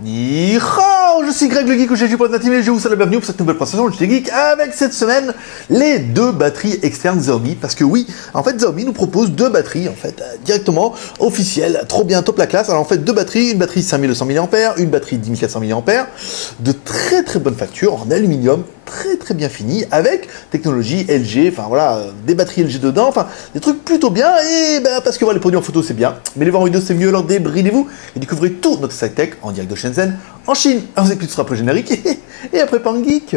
Ni hao, je suis Greg le Geek, je suis pour Native et je vous souhaite la bienvenue pour cette nouvelle présentation de JT Geek avec cette semaine les deux batteries externes Xiaomi, parce que oui, en fait Xiaomi nous propose deux batteries en fait directement officielles, trop bien, top la classe. Alors en fait deux batteries, une batterie 5200 mAh, une batterie 10400 mAh, de très très bonne facture en aluminium, très bien fini, avec technologie LG, enfin voilà, des batteries LG dedans, enfin des trucs plutôt bien, et ben parce que voilà, les produits en photo c'est bien, mais les voir en vidéo c'est mieux, alors débridez-vous et découvrez tout notre site tech en direct de Shenzhen, en Chine. Alors vous écoutez ce rap générique et après Pan Geek.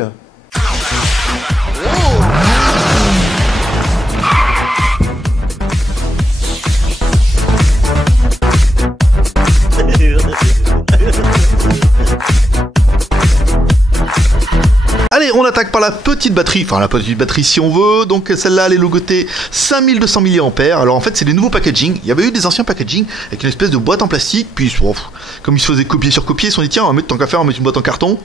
Allez, on attaque par la petite batterie, enfin la petite batterie si on veut, donc celle-là elle est logotée 5200 mAh, alors en fait c'est des nouveaux packaging, il y avait eu des anciens packaging avec une espèce de boîte en plastique, puis comme ils se faisaient copier sur copier, ils se sont dit tiens on va mettre tant qu'à faire, on va mettre une boîte en carton.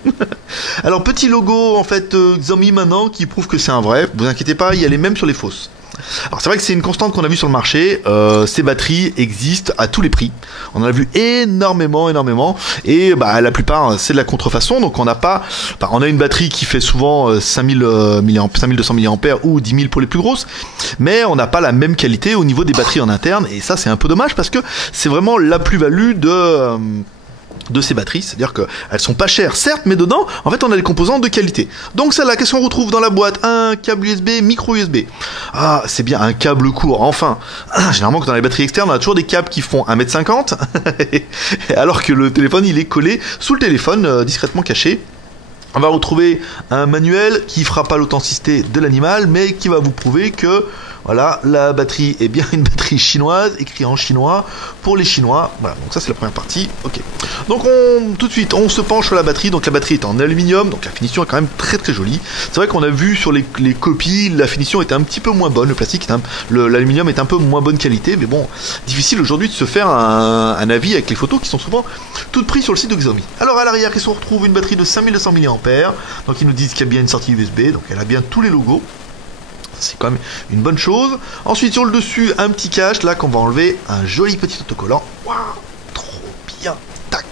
Alors petit logo en fait Xiaomi maintenant qui prouve que c'est un vrai, vous inquiétez pas, il y a les mêmes sur les fausses. Alors c'est vrai que c'est une constante qu'on a vue sur le marché, ces batteries existent à tous les prix, on en a vu énormément, et bah, la plupart c'est de la contrefaçon, donc on n'a pas, enfin, on a une batterie qui fait souvent 5200 mAh ou 10 000 pour les plus grosses, mais on n'a pas la même qualité au niveau des batteries en interne, et ça c'est un peu dommage parce que c'est vraiment la plus-value de ces batteries, c'est-à-dire qu'elles sont pas chères, certes, mais dedans, en fait, on a des composants de qualité. Donc celle-là, qu'est-ce qu'on retrouve dans la boîte? Un câble USB, micro USB. Ah, c'est bien, un câble court, enfin. Généralement, dans les batteries externes, on a toujours des câbles qui font 1m50, alors que le téléphone, il est collé sous le téléphone, discrètement caché. On va retrouver un manuel qui fera pas l'authenticité de l'animal, mais qui va vous prouver que voilà, la batterie est bien une batterie chinoise, écrit en chinois pour les Chinois. Voilà, donc ça c'est la première partie. Ok. Donc tout de suite, on se penche sur la batterie. Donc la batterie est en aluminium, donc la finition est quand même très jolie. C'est vrai qu'on a vu sur les copies, la finition était un petit peu moins bonne. Le plastique, l'aluminium est un peu moins bonne qualité, mais bon, difficile aujourd'hui de se faire un avis avec les photos qui sont souvent toutes prises sur le site de Xiaomi. Alors à l'arrière, qu'est-ce qu'on retrouve? Une batterie de 5200 mAh. Donc ils nous disent qu'il y a bien une sortie USB, donc elle a bien tous les logos. C'est quand même une bonne chose. Ensuite sur le dessus, un petit cache là qu'on va enlever, un joli petit autocollant. Waouh, trop bien. Tac.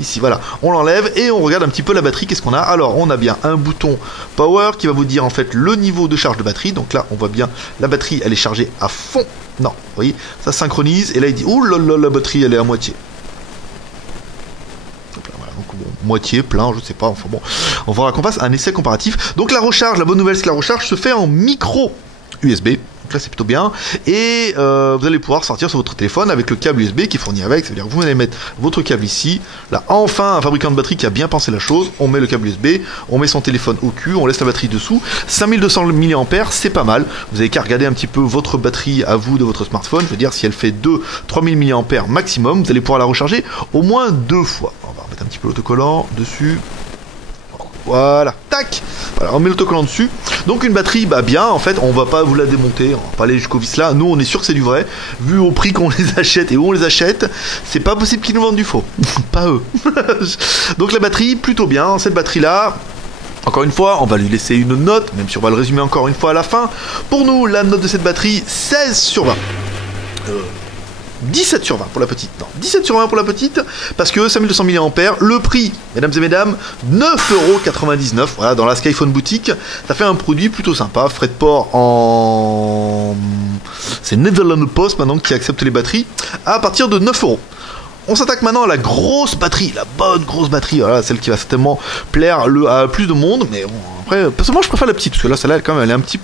Ici voilà, on l'enlève et on regarde un petit peu la batterie. Qu'est-ce qu'on a? Alors on a bien un bouton power qui va vous dire en fait le niveau de charge de batterie. Donc là on voit bien la batterie, elle est chargée à fond. Non, vous voyez, ça synchronise et là il dit oh là là, la batterie elle est à moitié. Moitié, plein, je sais pas, enfin bon, on va qu'on fasse un essai comparatif. Donc la recharge, la bonne nouvelle c'est que la recharge se fait en micro USB, donc là c'est plutôt bien, et vous allez pouvoir sortir sur votre téléphone avec le câble USB qui est fourni avec, c'est-à-dire que vous allez mettre votre câble ici, là enfin un fabricant de batterie qui a bien pensé la chose, on met le câble USB, on met son téléphone au cul, on laisse la batterie dessous, 5200 mAh c'est pas mal, vous avez qu'à regarder un petit peu votre batterie à vous de votre smartphone, je veux dire si elle fait 2-3000 mAh maximum, vous allez pouvoir la recharger au moins 2 fois. Un petit peu l'autocollant dessus, voilà, tac, voilà, on met l'autocollant dessus. Donc une batterie, bah bien, en fait, on va pas vous la démonter, on va pas aller jusqu'au vis là. Nous, on est sûr que c'est du vrai, vu au prix qu'on les achète et où on les achète, c'est pas possible qu'ils nous vendent du faux, pas eux. Donc la batterie, plutôt bien, cette batterie là. Encore une fois, on va lui laisser une note, même si on va le résumer encore une fois à la fin. Pour nous, la note de cette batterie, 16 sur 20. 17 sur 20 pour la petite, non, 17 sur 20 pour la petite, parce que 5200 mAh, le prix, mesdames et mesdames, 9,99€, voilà, dans la Skyphone boutique, ça fait un produit plutôt sympa, frais de port en... c'est Netherlands Post maintenant qui accepte les batteries, à partir de 9€. On s'attaque maintenant à la grosse batterie, la bonne grosse batterie, voilà, celle qui va certainement plaire à plus de monde, mais bon, après, personnellement je préfère la petite, parce que là, celle-là, quand même, elle est un petit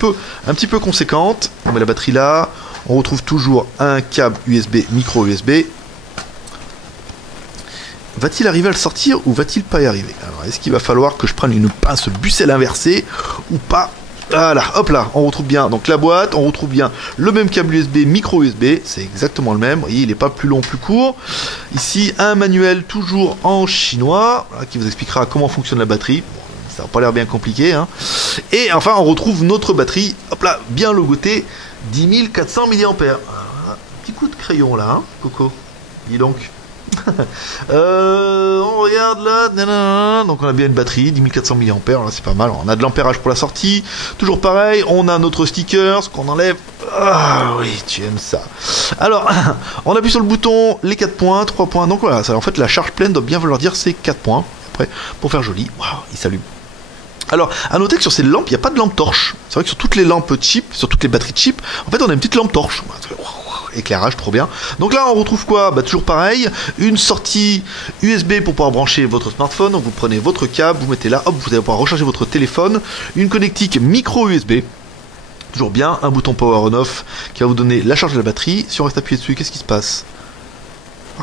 peu conséquente. On met la batterie là. On retrouve toujours un câble USB, micro USB. Va-t-il arriver à le sortir ou va-t-il pas y arriver? Alors, est-ce qu'il va falloir que je prenne une pince Bussel inversée ou pas? Voilà, hop là, on retrouve bien donc la boîte, on retrouve bien le même câble USB, micro USB, c'est exactement le même, vous voyez, il n'est pas plus long, plus court. Ici, un manuel toujours en chinois, voilà, qui vous expliquera comment fonctionne la batterie. Bon, ça n'a pas l'air bien compliqué, hein. Et enfin, on retrouve notre batterie, hop là, bien logotée, 10 400 mAh. Voilà, petit coup de crayon là, hein, Coco. Dis donc. On regarde là, nanana, donc on a bien une batterie, 10 400 mAh, là c'est pas mal, on a de l'ampérage pour la sortie, toujours pareil, on a notre sticker, ce qu'on enlève, ah oui, tu aimes ça. Alors, on appuie sur le bouton, les 4 points, 3 points, donc voilà, ça, en fait la charge pleine doit bien vouloir dire c'est 4 points, après, pour faire joli, waouh, il s'allume. Alors, à noter que sur ces lampes, il n'y a pas de lampe torche. C'est vrai que sur toutes les lampes cheap, sur toutes les batteries cheap, en fait, on a une petite lampe torche. Éclairage, trop bien. Donc là, on retrouve quoi? Bah, toujours pareil, une sortie USB pour pouvoir brancher votre smartphone. Donc vous prenez votre câble, vous mettez là, hop, vous allez pouvoir recharger votre téléphone. Une connectique micro USB. Toujours bien, un bouton power on off qui va vous donner la charge de la batterie. Si on reste appuyé dessus, qu'est-ce qui se passe?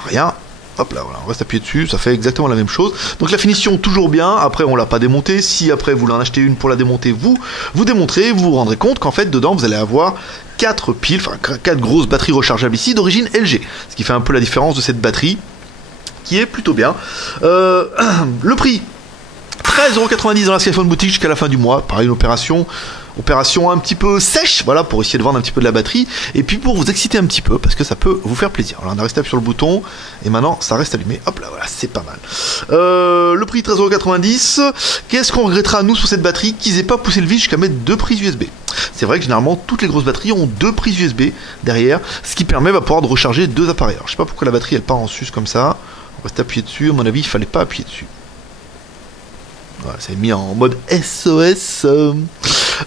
Rien. Hop là, voilà, on reste appuyé dessus, ça fait exactement la même chose. Donc la finition toujours bien, après on l'a pas démonté, si après vous voulez en acheter une pour la démonter, vous démonterez, vous vous rendrez compte qu'en fait dedans vous allez avoir 4 piles, enfin 4 grosses batteries rechargeables ici d'origine LG, ce qui fait un peu la différence de cette batterie, qui est plutôt bien. Le prix, 13,90€ dans la Skyphone boutique jusqu'à la fin du mois, pareil une opération un petit peu sèche, voilà, pour essayer de vendre un petit peu de la batterie, et puis pour vous exciter un petit peu, parce que ça peut vous faire plaisir. Alors on a resté sur le bouton, et maintenant ça reste allumé, hop là, voilà, c'est pas mal. Le prix 13,90€, qu'est-ce qu'on regrettera nous sur cette batterie, qu'ils aient pas poussé le vide jusqu'à mettre 2 prises USB. C'est vrai que généralement toutes les grosses batteries ont 2 prises USB derrière, ce qui permet de pouvoir recharger 2 appareils. Alors je sais pas pourquoi la batterie elle part en sus comme ça, on reste appuyé dessus, à mon avis il fallait pas appuyer dessus. Voilà, c'est mis en mode SOS.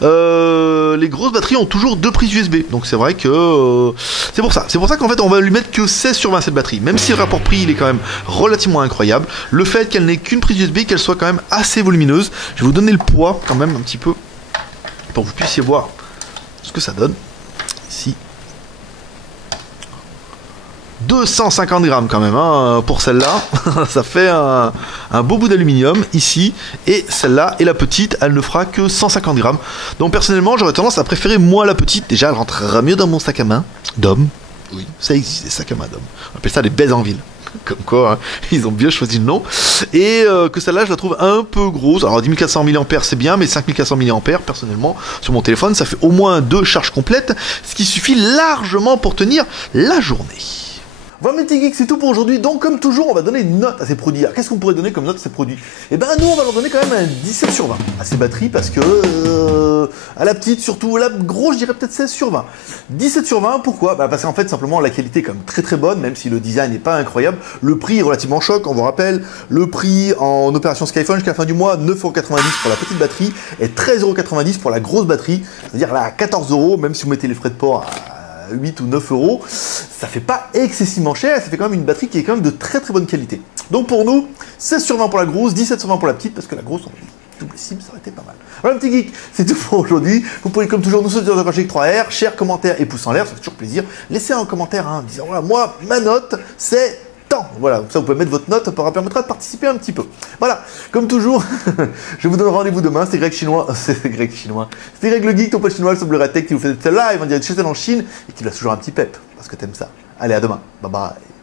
Les grosses batteries ont toujours 2 prises USB, donc c'est vrai que c'est pour ça qu'en fait on va lui mettre que 16/20 cette batterie, même si le rapport prix il est quand même relativement incroyable. Le fait qu'elle n'ait qu'une prise USB, qu'elle soit quand même assez volumineuse, je vais vous donner le poids quand même un petit peu pour que vous puissiez voir ce que ça donne ici. 250 grammes quand même hein, pour celle-là. Ça fait un beau bout d'aluminium ici. Et celle-là et la petite, elle ne fera que 150 grammes. Donc personnellement, j'aurais tendance à préférer moi la petite. Déjà, elle rentrera mieux dans mon sac à main d'homme. Oui, ça existe, des sacs à main d'homme. On appelle ça des baies en ville. Comme quoi, hein, ils ont bien choisi le nom. Et que celle-là, je la trouve un peu grosse. Alors 10 400 mAh, c'est bien, mais 5400 mAh, personnellement, sur mon téléphone, ça fait au moins 2 charges complètes. Ce qui suffit largement pour tenir la journée. Voilà mes petits geeks, c'est tout pour aujourd'hui. Donc comme toujours, on va donner une note à ces produits. Alors qu'est-ce qu'on pourrait donner comme note à ces produits? Eh ben nous, on va leur donner quand même un 17/20 à ces batteries parce que à la petite, surtout la grosse, je dirais peut-être 16/20. 17/20, pourquoi? Bah parce qu'en fait, simplement, la qualité est quand même très très bonne, même si le design n'est pas incroyable. Le prix est relativement choc, on vous rappelle. Le prix en opération Skyphone jusqu'à la fin du mois, 9,90€ pour la petite batterie et 13,90€ pour la grosse batterie. C'est-à-dire là, à 14€, même si vous mettez les frais de port à 8 ou 9€, ça fait pas excessivement cher, ça fait quand même une batterie qui est quand même de très très bonne qualité. Donc pour nous, 16/20 pour la grosse, 17/20 pour la petite, parce que la grosse, on double SIM, ça aurait été pas mal. Voilà petit geek, c'est tout pour aujourd'hui. Vous pouvez comme toujours nous soutenir dans le 3R, share, commentaire et pouce en l'air, ça fait toujours plaisir. Laissez un commentaire hein, en disant voilà, moi, ma note, c'est tant. Voilà, ça vous pouvez mettre votre note, ça permettra de participer un petit peu. Voilà, comme toujours, je vous donne rendez-vous demain, c'était Greg Chinois, c'était Greg le geek, ton pote chinois, sur Bleu Tech qui vous fait ce live en direct chez elle en Chine et qui laisse toujours un petit pep, parce que t'aimes ça. Allez, à demain, bye bye.